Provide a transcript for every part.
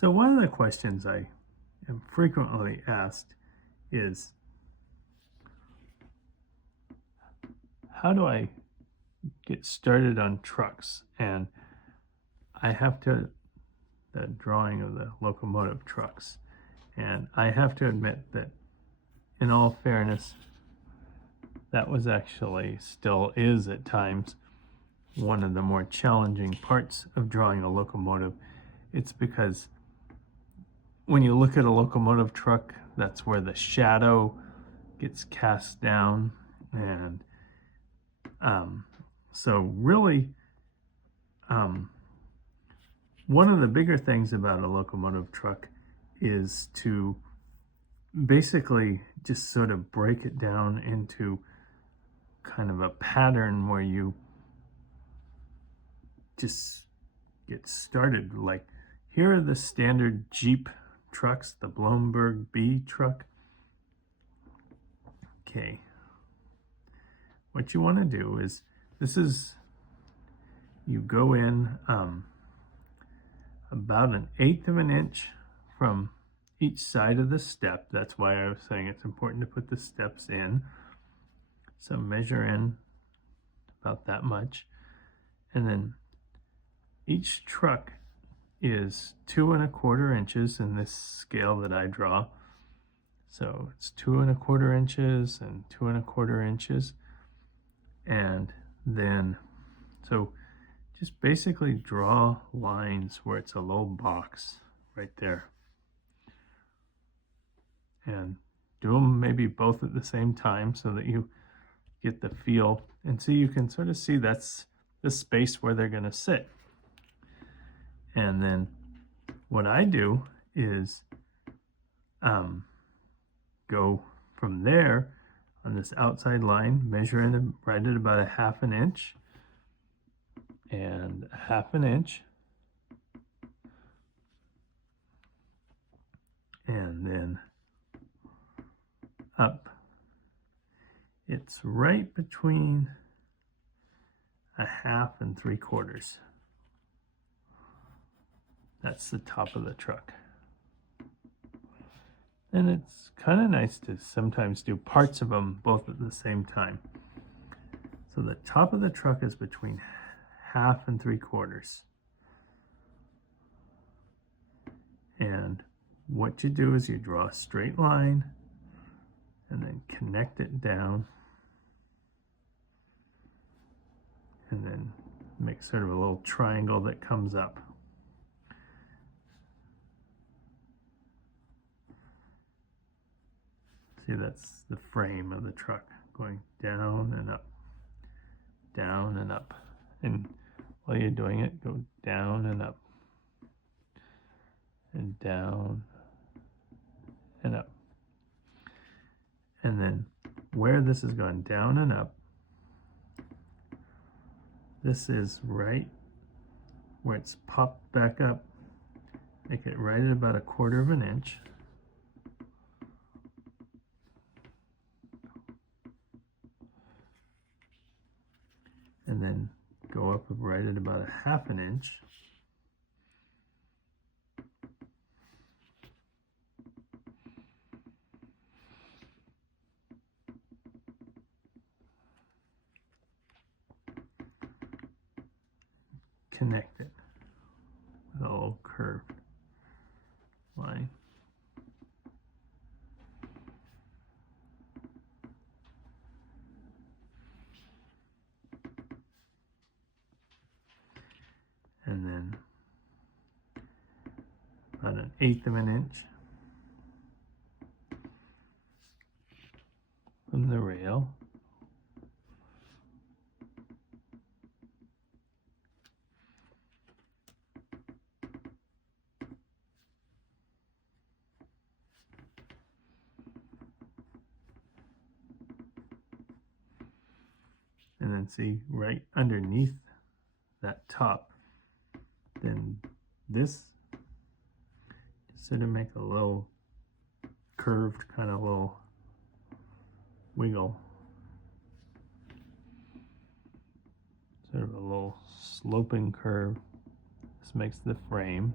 So one of the questions I am frequently asked is, how do I get started on trucks? And I have to, the drawing of the locomotive trucks, and I have to admit that in all fairness, that was actually, still is at times, one of the more challenging parts of drawing a locomotive. It's because when you look at a locomotive truck, that's where the shadow gets cast down. And so really, one of the bigger things about a locomotive truck is to basically just sort of break it down into kind of a pattern where you just get started. Like, here are the standard Jeep trucks, the Blomberg B truck. Okay, what you want to do is, you go in about 1/8 of an inch from each side of the step. That's why I was saying it's important to put the steps in. So measure in about that much. And then each truck is 2 1/4 inches in this scale that I draw. So it's 2 1/4 inches and 2 1/4 inches. And then, so just basically draw lines where it's a little box right there. And do them maybe both at the same time so that you get the feel. And so you can sort of see that's the space where they're going to sit. And then what I do is go from there on this outside line, measure in right at about 1/2 inch and 1/2 inch. And then up. It's right between 1/2 and 3/4. That's the top of the truck. And it's kind of nice to sometimes do parts of them both at the same time. So the top of the truck is between 1/2 and 3/4. And what you do is you draw a straight line and then connect it down, and then make sort of a little triangle that comes up. See, that's the frame of the truck going down and up, down and up. And while you're doing it, go down and up, and down and up. And then where this has gone down and up, this is right where it's popped back up. Make it right at about 1/4 inch. And then go up right at about 1/2 inch. Connect it with a little curved line. And then about 1/8 of an inch from the rail. And then see right underneath that top, then this, sort of make a little curved kind of little wiggle, sort of a little sloping curve. This makes the frame.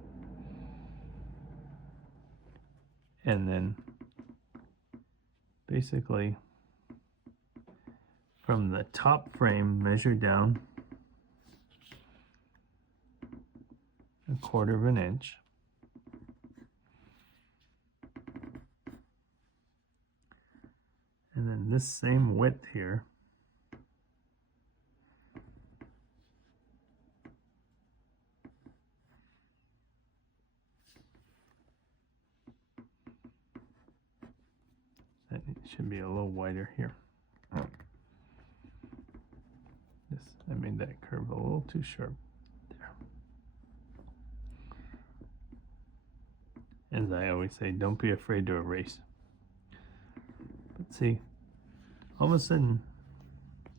and then basically from the top frame measure down 1/4 of an inch. And then this same width here, that should be a little wider here. I made that curve a little too sharp there. As I always say, don't be afraid to erase. But see, all of a sudden,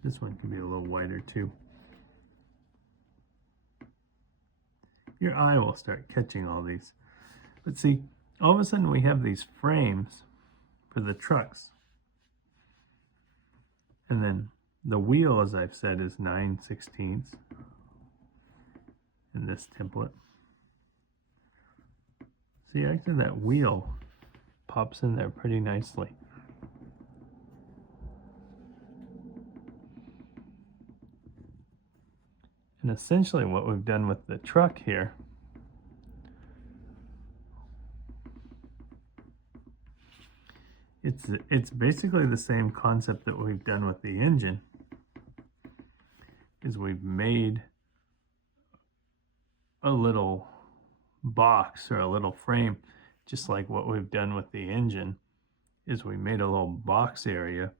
this one can be a little wider too. Your eye will start catching all these. But see, all of a sudden we have these frames for the trucks. And then the wheel, as I've said, is 9/16 in this template. See, actually that wheel pops in there pretty nicely. And essentially what we've done with the truck here it's basically the same concept that we've done with the engine, is we've made a little box or a little frame, just like what we've done with the engine, is we made a little box area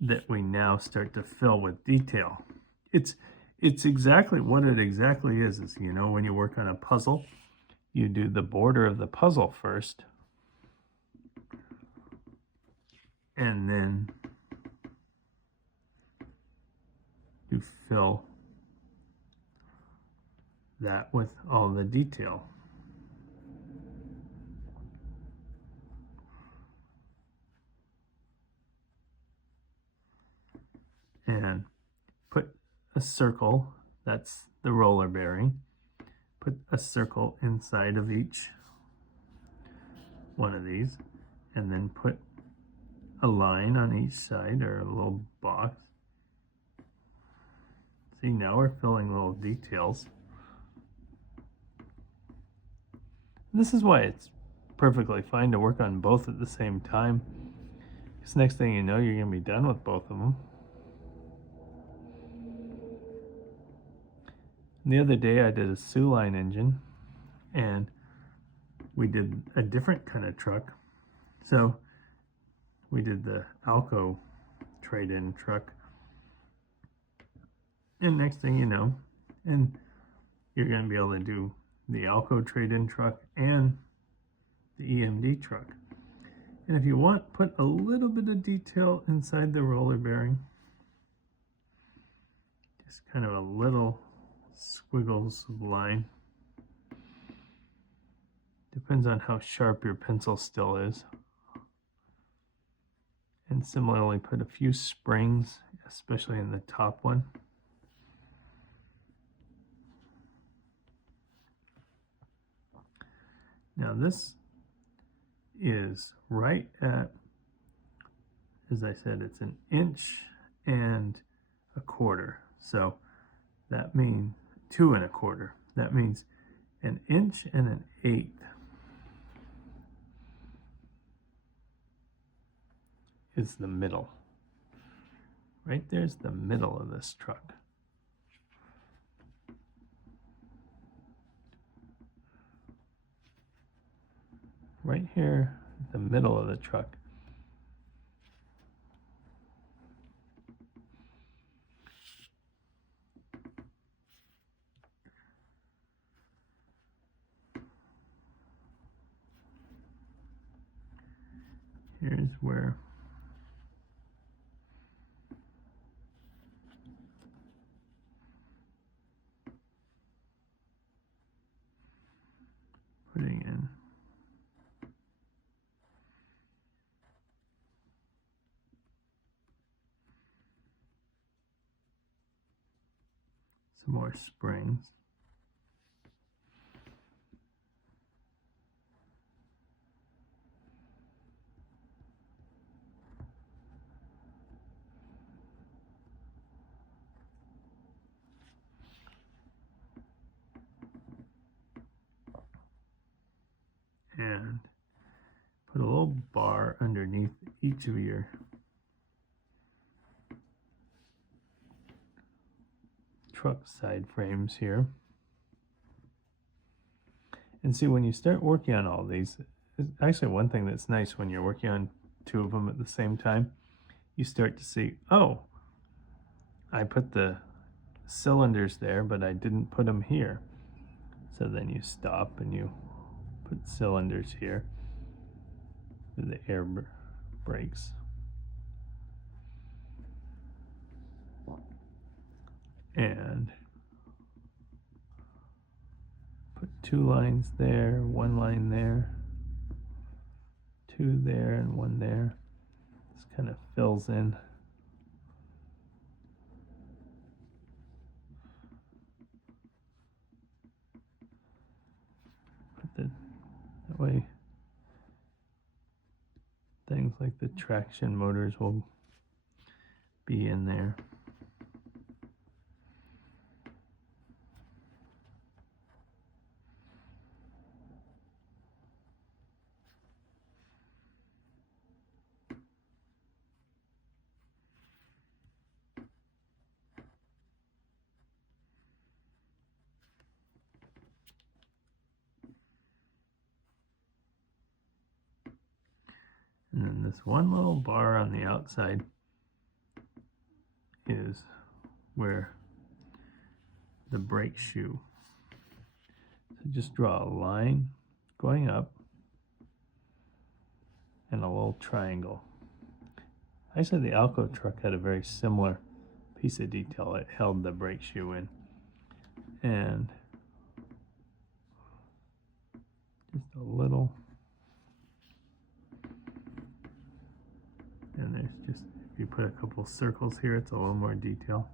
that we now start to fill with detail. It's exactly what it exactly is, you know, when you work on a puzzle, you do the border of the puzzle first, and then you fill that with all the detail. And put a circle, that's the roller bearing. Put a circle inside of each one of these, and then put a line on each side, or a little box. See, now we're filling little details. This is why it's perfectly fine to work on both at the same time, because next thing you know, you're going to be done with both of them. The other day I did a Sioux Line engine, and we did a different kind of truck. So we did the Alco trade-in truck, and next thing you know, and you're going to be able to do the Alco trade-in truck and the EMD truck. And if you want, put a little bit of detail inside the roller bearing, just kind of a little squiggles of line. Depends on how sharp your pencil still is. And similarly, put a few springs, especially in the top one. Now this is right at, as I said, it's 1 1/4 inches. So that means 2 1/4. That means 1 1/8 inches is the middle. Right there's the middle of this truck. Right here, the middle of the truck. Here's where putting in some more springs. and put a little bar underneath each of your truck side frames here. And see, when you start working on all these, actually one thing that's nice when you're working on two of them at the same time, you start to see, oh, I put the cylinders there, but I didn't put them here. So then you stop and you put cylinders here with the air brakes. And put 2 lines there, 1 line there, 2 there, and 1 there. This kind of fills in. That way things like the traction motors will be in there. And then this one little bar on the outside is where the brake shoe. So just draw a line going up and a little triangle. I said the Alco truck had a very similar piece of detail. It held the brake shoe in. And just a little. And there's just, if you put a couple circles here, it's a little more detail.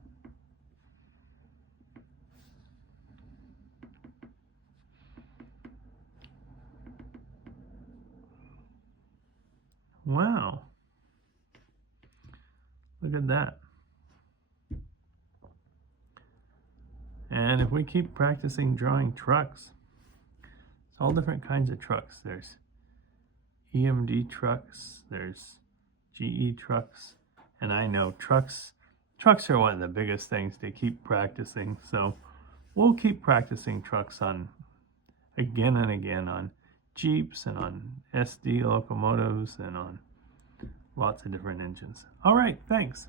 Wow. Look at that. And if we keep practicing drawing trucks, it's all different kinds of trucks. There's EMD trucks, there's GE trucks, and I know trucks are one of the biggest things to keep practicing. So we'll keep practicing trucks on again and again on Jeeps and on SD locomotives and on lots of different engines. All right, thanks.